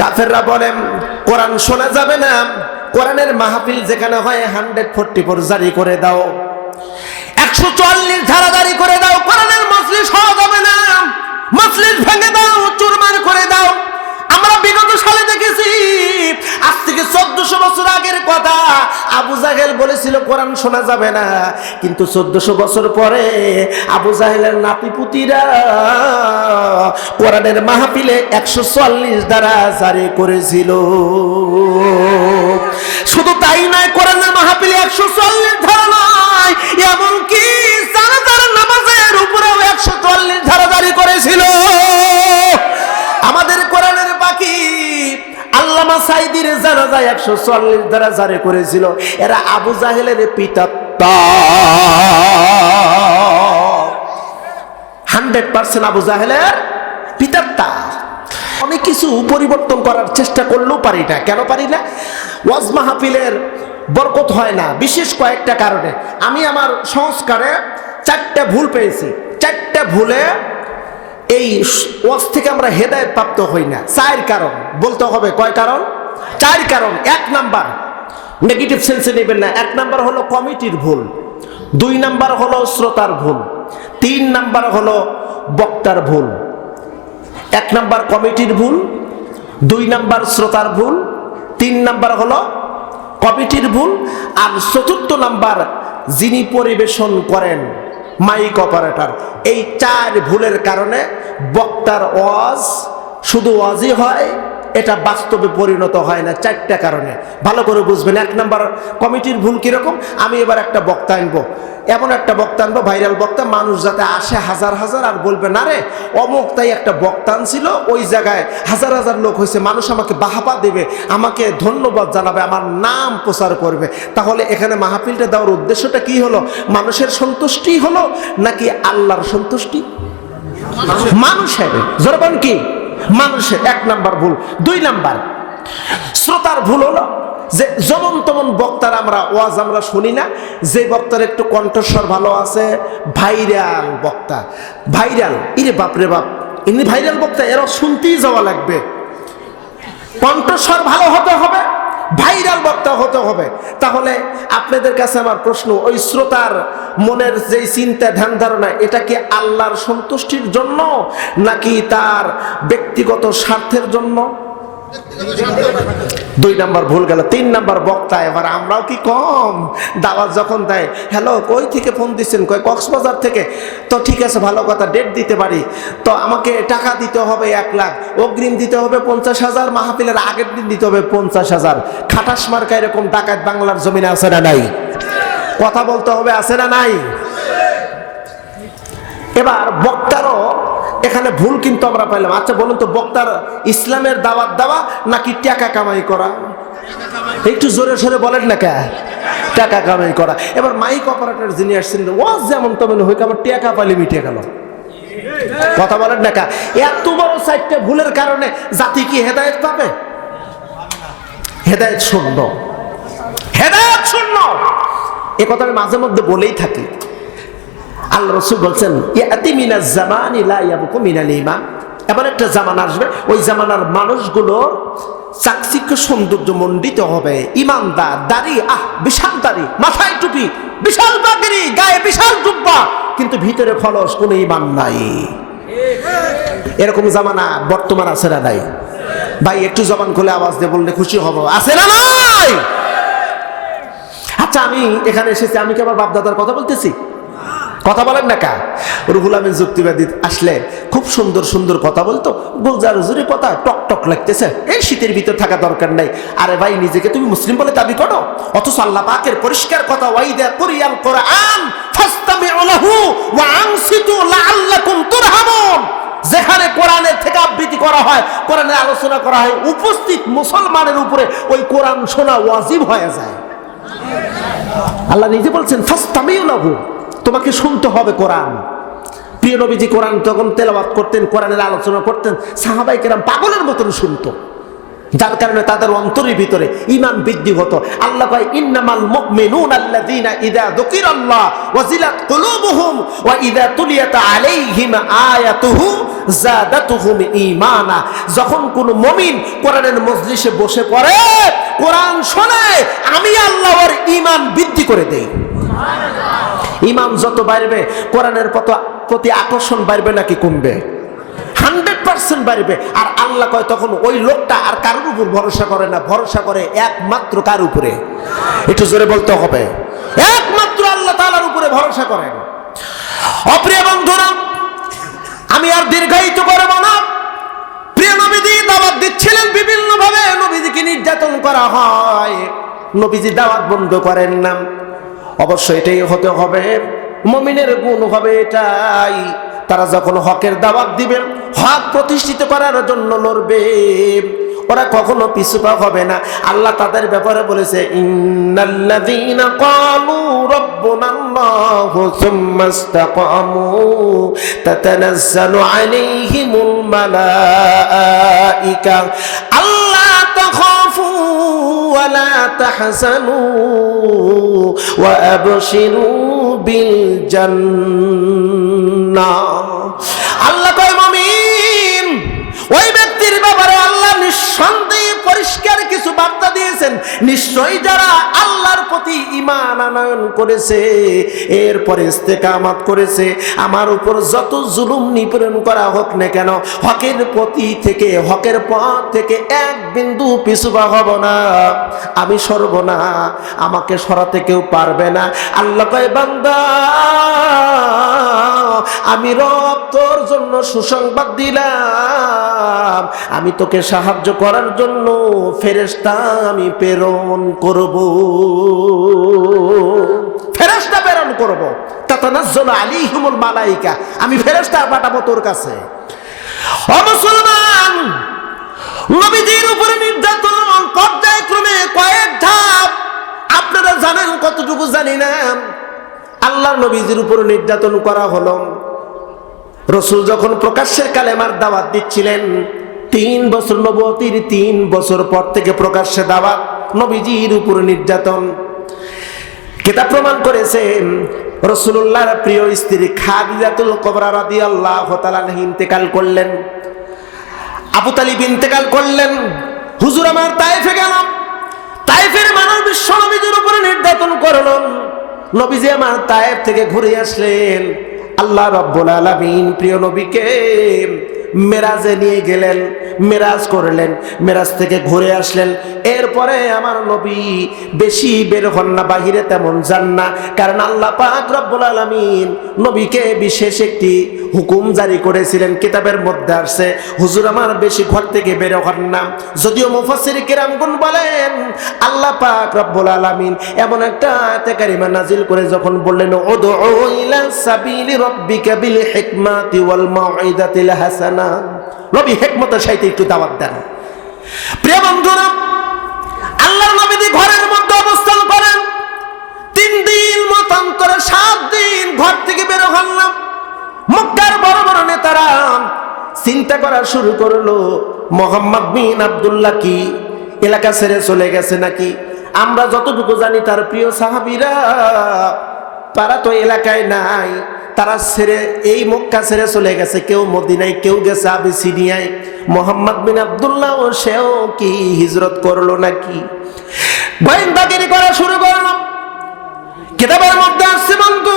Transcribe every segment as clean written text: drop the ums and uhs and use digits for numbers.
কাফেররা বলেন কোরআন শোনা যাবে না, কোরআনের মাহফিল যেখানে হয় 144 জারি করে দাও, 144 ধারা জারি করে দাও, কোরআনের মজলিস হওয়া যাবে না, মজলিস ভেঙে দাও, চুরমার করে দাও। আমরা বিগত সালে দেখেছি, আজ থেকে 1400 বছর আগের কথা, আবু জাহেল বলেছিল কোরআন শোনা যাবে না, কিন্তু 1400 বছর পরে আবু জাহেলের নাতিপুতিরা কোরআনের মাহফিলে 144 ধারা জারি করেছিল। শুধু তাই নয়, কোরআনের মাহফিলে 144 ধারা নয়, এমনকি জানাজার নামাজের উপরেও 144 ধারা জারি করেছিল। আমাদের কোরআনের পাখি আল্লামা সাইদির জানাজায় 144 ধারা জারি করেছিল। এরা আবু জাহেলের পিতা, 100% আবু জাহেলের পিতাত্তা। অনেক কিছু পরিবর্তন করার চেষ্টা করলেও পারি না। কেন পারি না? ওয়াজ মাহফিলের বরকত হয় না বিশেষ কয়েকটা কারণে। আমি আমার সংস্কারে 4টা ভুল পেয়েছি। 4টা ভুলে এই ওয়াজ থেকে আমরা হেদায়েত প্রাপ্ত হই না। 4 কারণ বলতে হবে। কয় কারণ? 4 কারণ। 1 নাম্বার, নেগেটিভ সেন্সে নেবেন না, 1 নাম্বার হলো কমিটির ভুল, 2 নাম্বার হলো শ্রোতার ভুল, 3 নাম্বার হলো বক্তার ভুল। 1 নাম্বার কমিটির ভুল, 2 নাম্বার শ্রোতার ভুল, 3 নাম্বার হলো কমিটির ভুল, আর 4র্থ নাম্বার যিনি পরিবেশন করেন মাইক অপারেটর। এই 4 ভুলের কারণে বক্তার ওয়াজ শুধু ওয়াজই হয়, এটা বাস্তবে পরিণত হয় না। 4টা কারণে ভালো করে বুঝবেন। 1 নাম্বার কমিটির ভুল কিরকম? আমি এবার একটা বক্তা আনবো, এমন একটা বক্তা আনবো, ভাইরাল বক্তা, মানুষ যাতে আসে হাজার হাজার আর বলবে না রে অমুক তাই একটা বক্তা আনছিল, ওই জায়গায় হাজার হাজার লোক হয়েছে, মানুষ আমাকে বাহাবা দেবে, আমাকে ধন্যবাদ জানাবে, আমার নাম প্রচার করবে। তাহলে এখানে মাহফিলটা দেওয়ার উদ্দেশ্যটা কি হলো? মানুষের সন্তুষ্টি হলো নাকি আল্লাহর সন্তুষ্টি? মানুষের। জোরবান কি? মানুষের। 1 নাম্বার ভুল। 2 নাম্বার শ্রোতার ভুল হলো যে যেমন তেমন বক্তার ওয়াজ আমরা শুনি না। যে বক্তার একটু কণ্ঠস্বর ভালো আছে, ভাইরাল বক্তা, ভাইরাল, ইরে বাপরে বাপ, ইনি ভাইরাল বক্তা, এরা শুনতেই যাওয়া লাগবে। কণ্ঠস্বর ভালো হতে হবে, ভাইরাল বক্তা হতে হবে। তাহলে আপনাদের কাছে আমার প্রশ্ন, ওই শ্রোতার মনের যে চিন্তা ধ্যান ধারণা, এটা কি আল্লাহর সন্তুষ্টির জন্য নাকি তার ব্যক্তিগত স্বার্থের জন্য? 2 নাম্বার ভুল গেল। 3 নাম্বার বক্তা। এবার আমরাও কি কম? দাওয়াত যখন দেয়, হ্যালো কই থেকে ফোন দিচ্ছেন? কয় কক্সবাজার থেকে। তো ঠিক আছে, ভালো কথা, ডেট দিতে পারি, তো আমাকে টাকা দিতে হবে 1 লাখ, অগ্রিম দিতে হবে 50,000, মাহফিলের আগের দিন দিতে হবে 50,000। খাটাস মার্কা এরকম ডাকাত বাংলার জমিনে আছে না নাই? কথা বলতে হবে, আছে না নাই? এবার বক্তারও এখানে ভুল কিন্তু আমরা পাইলাম। আচ্ছা বলুন তো, বক্তার ইসলামের দাওয়াত দেওয়া নাকি টাকা কামাই করা? একটু জোরে সোরে বলেন না কে? টাকা কামাই করা। এবার মাইক অপারেটর যিনি আসছেন, ওয়াজ যেমন তেমন হয়ে আমার টাকা পাইলে মিটে গেল। কথা বলেন না কে? এত বড় 4টা ভুলের কারণে জাতি কি হেদায়েত পাবে? হেদায়েত শূন্য, হেদায়েত শূন্য। এ কথা আমি মাঝে মধ্যে বলেই থাকি। আল্লাহ রাসূল বলছেন, ইয়াতি মিনাজ জামানি লা ইয়াবকু মিনাল ঈমান। এমন একটা জামানা আসবে, ওই জামানার মানুষগুলোর চাকচিক্য সৌন্দর্য মণ্ডিত হবে, ইমানদার, দাড়ি, বিশাল দাড়ি, মাথায় টুপি, বিশাল পাগড়ি, গায়ে বিশাল জুব্বা, কিন্তু ভিতরে খলস, কোনো ঈমান নাই। এরকম জামানা বর্তমান আছে না নাই? ভাই একটু জবান খুলে আওয়াজ দিয়ে বললে খুশি হব, আছে না নাই? আচ্ছা আমি এখানে এসেছি, আমি কি আমার বাপ দাদার কথা বলতেছি? কথা বলেন না কা? রুহুল আমিন যুক্তিবাদী আসলে খুব সুন্দর সুন্দর কথা বলতো, গুলজার হুজুরের কথা টক টক লাগতেছে, এই শীতের ভিতর থাকা দরকার নাই। আরে ভাই, নিজেকে তুমি মুসলিম বলে দাবি করো, অথচ আল্লাহ পাকের পরিষ্কার কথা, ওয়াইদা কুরিয়াল কোরআন ফাসতামিউ লাহু ওয়া আনসিতু লাআল্লাকুম তুরহামুন। যেখানে কোরআনের থেকে আবৃত্তি করা হয়, কোরআনের আলোচনা করা হয়, উপস্থিত মুসলমানের উপরে ওই কোরআন শোনা ওয়াজিব হয়ে যায়। আল্লাহ নিজে বলছেন ফাসতামিউ লাহু, তোমাকে শুনতে হবে কোরআন। প্রিয় নবীজি কোরআন তখন তেলাওয়াত করতেন, কোরআনের আলোচনা করতেন, সাহাবায়ে কেরাম পাগলের মতন শুনতো। যার কারণে তাদের অন্তরের ভিতরে ঈমান বৃদ্ধি হতো। আল্লাহ কয় ইন্নামাল মুমিনুনা আল্লাযীনা ইযা যুকিরাল্লাহ ওয়াজিলাত কুলুবুহুম ওয়া ইযা তুলিয়াত আলাইহিম আয়াতুহু যাদাতুহুম ঈমানা। যখন কোন মুমিন কোরআনের মজলিসে বসে পড়ে, কোরআন শোনে, আমি আল্লাহ ওর ঈমান বৃদ্ধি করে দেই। সুবহানাল্লাহ। ঈমান যত বাড়বে কোরআনের প্রতি আকর্ষণ বাড়বে নাকি কমবে? 100% বাড়বে। আর আল্লাহ কয় তখন ওই লোকটা আর কারোর উপর ভরসা করে না, ভরসা করে একমাত্র কার উপরে? একটু জোরে বলতে হবে, একমাত্র আল্লাহ তাআলার উপরে ভরসা করেন। অপ্রিয় বন্ধুরা, আমি আর দীর্ঘায়িত করব না। প্রিয় নবীজি দাওয়াত দিচ্ছিলেন বিভিন্ন ভাবে, নবীজিকে নির্যাতন করা হয়, নবীজি দাওয়াত বন্ধ করেন না। অবশ্য এটাই হতে হবে, মুমিনের গুণ হবে এটাই। তারা যখন হকের দাওয়াত দিবে, হক প্রতিষ্ঠিত করার জন্য লড়বে, ওরা কখনো পিছুপা হবে না। আল্লাহ তাদের ব্যাপারে বলেছে ইন্নাল্লাযীনা ক্বালু রাব্বুনাল্লাহু সুম্মা ইসতাকামু তাতানাজ্জালু আলাইহিমুল মালায়েকা আল্লা তাখাফু ওয়া লা তাহজানু ওয়া আবশিরু বিল জান্নাহ। আল্লাহ কয় মুমিন, ওই ব্যক্তির ব্যাপারে আল্লাহ নিঃসন্দেহে পরিষ্কার কিছু বার্তা দিয়েছেন। নিশ্চয়ই যারা আল্লাহর প্রতি ঈমান আনয়ন করেছে, এরপরে ইস্তেকামত করেছে, আমার উপর যত জুলুম নিপীড়ন করা হোক না কেন, হকের প্রতি থেকে, হকের পথ থেকে এক বিন্দু পিছুপা হব না, আমি সরব না, আমাকে সরাতে কেউ পারবে না। আল্লাহ কয় বান্দা, আমি রব তোর জন্য সুসংবাদ দিলাম, আমি তোকে সাহায্য করার জন্য ফেরেশতা আমি প্রেরণ করব, ফেরেশতা প্রেরণ করব। তাতানাজ্জালু আলাইহিমুল মালায়েকা, আমি ফেরেশতা পাঠাবো তোর কাছে। ও মুসলমান, নবীজির উপরে নির্যাতন পর্যায়ক্রমে কয়েক ধাপ। আপনারা জানেন কতটুকু জানি না, আল্লাহর নবীজির উপরে নির্যাতন করা হলো। রাসূল যখন প্রকাশ্যের কালেমার দাওয়াত দিচ্ছিলেন, 3 বছর নবুয়তির 3 বছর পর থেকে প্রকাশ্যে দাওয়াত, নবীজির উপরে নির্যাতন। কিতাব প্রমাণ করেছে রাসূলুল্লাহর প্রিয় স্ত্রী খাদিজাতুল কুবরা রাদিয়াল্লাহু তাআলা আনহা ইন্তেকাল করলেন, আবু তালিব ইন্তেকাল করলেন। হুজুর আমার তায়েফে গেলাম, তায়েফের মানুষ বিশ্ব নবীজির উপরে নির্যাতন করলেন। নবীজি আমার তায়েফ থেকে ঘুরে আসলেন, আল্লাহ রাব্বুল আলামিন প্রিয় নবীকে মেরাজে নিয়ে গেলেন, মেরাজ করলেন, মেরাজ থেকে ঘুরে আসলেন। এরপরে আমার নবী বেশি বের হন না, বাহিরে তেমন যান না, কারণ আল্লাহ পাক রব্বুল আলামিন নবীকে বিশেষ একটি হুকুম জারি করেছিলেন। কিতাবের মধ্যে আসছে হুজুর আমার বেশি ঘর থেকে বের হন না। যদিও মুফাসসির কিরামগণ বলেন আল্লাহ পাক রব্বুল আলামিন এমন একটা আয়াতে কারিমা নাজিল করে যখন বললেন উদউ ইলা সাবিলি রাব্বিকা বিল হিকমাতি ওয়াল মাউইদাতিল হাসানা, নবী হিকমতের সাথে একটু দাওয়াত দেন। প্রিয় বন্ধুরা, আল্লাহর নবী ঘরের মধ্যে অবস্থান করেন 3 দিন মতান্তরে 7 দিন ঘর থেকে বের হন না। মক্কার বড় বড় নেতারা চিন্তা করা শুরু করলো, মুহাম্মদ বিন আব্দুল্লাহ কি এলাকা ছেড়ে চলে গেছে নাকি? আমরা যতটুকু জানি তার প্রিয় সাহাবীরা তারা তো এলাকায় নাই, তারা ছেড়ে এই মক্কা ছেড়ে চলে গেছে, কেউ মদিনায়, কেউ গেছে আবিসিনিয়ায়। মুহাম্মদ বিন আব্দুল্লাহ ও সেও কি হিজরত করলো নাকি? গোয়েন্দাগিরি করা শুরু করলো। কিতাবের মধ্যে আসছে বন্ধু,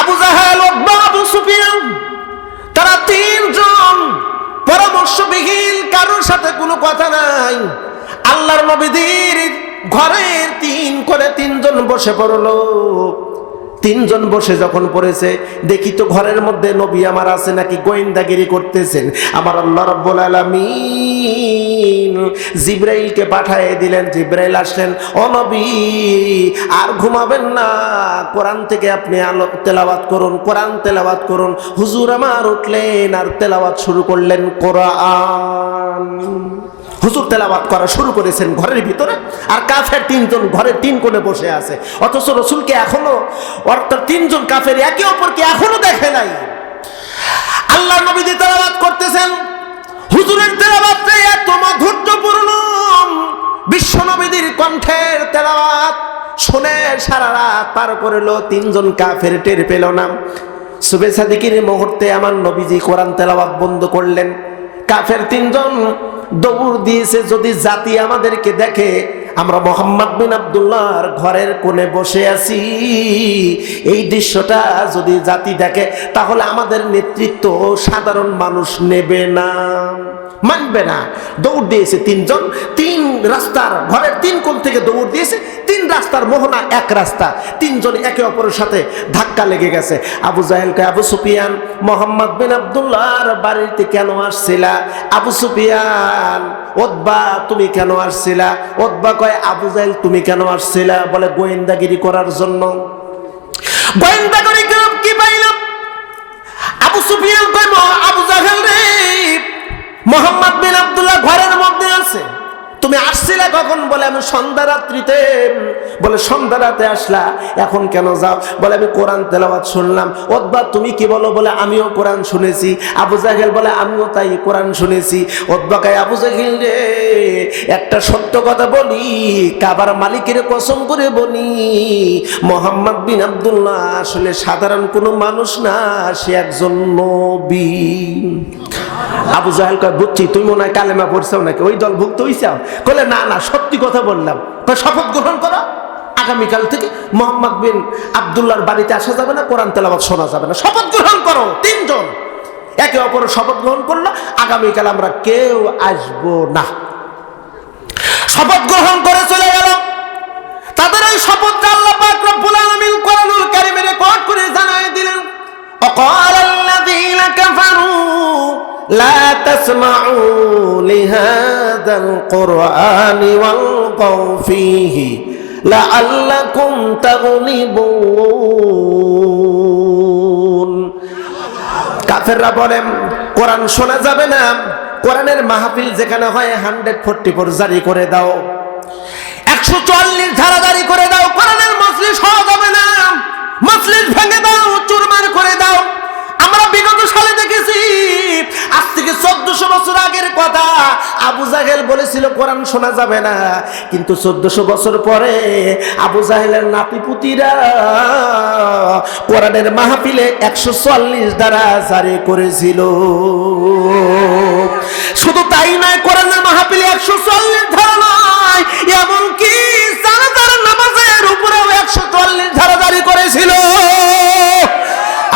আবু জাহেল, উতবা, আবু সুফিয়ান, তারা 3 জন পরামর্শবিহীন, কারোর সাথে কোনো কথা নাই, আল্লাহর নবীর ঘরের 3 করে 3 জন বসে পড়লো। 3 জন বসে যখন পড়েছে, দেখি তো ঘরের মধ্যে নবী আমার আছে নাকি, গোয়েন্দাগিরি করতেছেন। আমার আল্লাহ রাব্বুল আলামিন জিবরাইলকে পাঠিয়ে দিলেন। জিবরাইল আসলেন, ও নবী আর ঘুমাবেন না, কোরআন থেকে আপনি তেলাওয়াত করুন, কোরআন তেলাওয়াত করুন। হুজুর আমার উঠলেন আর তেলাওয়াত শুরু করলেন কোরআন। হুজুর তেলাওয়াত করা শুরু করেছেন ঘরের ভিতরে, আর কাফের 3 জন ঘরের 3 কোণে বসে আছে। অথচ রাসূলকে এখনো, অর্থাৎ 3 জন কাফের একে অপরকে এখনো দেখে নাই। আল্লাহর নবী তেলাওয়াত করতেছেন, হুজুরের তেলাওয়াতে এত এত মাধুর্যপূর্ণ বিশ্বনবীর কণ্ঠের তেলাওয়াত শুনে সারা রাত পার করলো, তিনজন কাফের টের পেল না। সুবে সাদিকের মুহূর্তে আমার নবীজি কোরআন তেলাওয়াত বন্ধ করলেন। কাফের তিনজন দৌড় দিয়েছে, যদি জাতি আমাদেরকে দেখে আমরা মোহাম্মদ বিন আব্দুল্লাহর ঘরের কোণে বসে আছি, এই দৃশ্যটা যদি জাতি দেখে তাহলে আমাদের নেতৃত্ব সাধারণ মানুষ নেবে না, মানবে না। দৌড় দিয়েছে তিনজন, তিন রাস্তার ঘরের তিন কোণ থেকে দৌড় দিয়েছে, তিন রাস্তার মোহনা এক রাস্তা, তিনজন একে অপরের সাথে ধাক্কা লেগে গেছে। আবু জাহেল কয়, আবু সুফিয়ান, মোহাম্মদ বিন আব্দুল্লাহর বাড়িতে কেন আসছিলা? আবু সুফিয়ান, উতবা তুমি কেন আসছিলা? উতবা কয়, আবু জাহেল তুমি কেন আসছিলা? বলে গোয়েন্দাগিরি করার জন্য। গোয়েন্দাগিরি কি পাইলাম? আবু সুফিয়ান কয়, আবু জাহেল রে, মোহাম্মদ বিন আব্দুল্লাহ ঘরের মধ্যে আছে, তুমি আসছিলে কখন? বলে আমি সন্ধ্যা রাত্রিতে। বলে সন্ধ্যা রাতে আসলা, এখন কেন যাও? বলে আমি কোরআন তেলাওয়াত শুনলাম। উতবা তুমি কি বলো? বলে আমিও কোরআন শুনেছি। আবু জাহেল বলে আমিও তাই কোরআন শুনেছি। উতবা কয়, আবু জাহেল রে, একটা সত্য কথা বলি, কাবার মালিকের কসম করে বলি, মোহাম্মদ বিন আব্দুল্লাহ আসলে সাধারণ কোনো মানুষ না, সে একজন নবী। আবু জাহেল কয়, বুঝছি তুমি মনে হয় কালেমা পড়ছাও নাকি, ওই দলভুক্ত হইছাও? বলে না না, সত্যি কথা বললাম। শপথ গ্রহণ করো, আগামীকাল থেকে মোহাম্মদ বিন আব্দুল্লাহর বাড়িতে আসা যাবে না, কোরআন তেলাওয়াত শোনা যাবে না। শপথ গ্রহণ করো। তিনজন একে অপরের শপথ গ্রহণ করলো, আগামীকাল আমরা কেউ আসবো না। শপথ গ্রহণ করে চলে গেল। তাদের এই শপথটা আল্লাহ পাক রব্বুল আলামিন কোরআনুল কারীমে রেকর্ড করে জানায় দিলেন, وقال الذين كفروا لا تسمعوا لهذا القرآن والغوا فيه لعلكم تغلبون। কাফেররা বলেন কোরআন শোনা যাবে না, কোরআনের মাহফিল যেখানে হয় 144 জারি করে দাও, 144 ধারা জারি করে দাও, কোরআনের মজলিস হওয়া যাবে না, মজলিস ভেঙে দাও, চুরমার করে দাও। আমরা বিগত সালে দেখেছি, আজ থেকে 1400 বছর আগের কথা, আবু জাহেল বলেছিল কোরআন শোনা যাবে না, কিন্তু 1400 বছর পরে আবু জাহেলের নাতিপুতিরা কোরআনের মাহফিলে 144 ধারা জারি করেছিল। শুধু তাই নয়, কোরআনের মাহফিলে 144 ধারা নয়, এমনকি জানাজার নামাজের উপরেও 144 ধারা জারি করেছিল।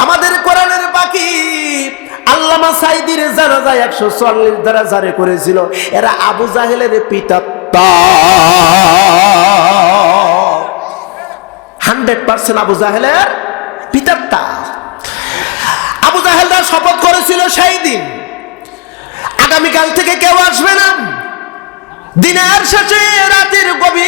আমাদের কোরআনের বাকি আল্লামা সাইদির জানাজায় 144 ধারা জারি করেছিল। এরা আবু জাহেলের পিতা, 100% আবু জাহেলের পিতাত্তা। আবু জাহেলরা শপথ করেছিল সেই দিন, আগামীকাল থেকে কেউ আসবে না। দিনের শেষে রাতের গভীর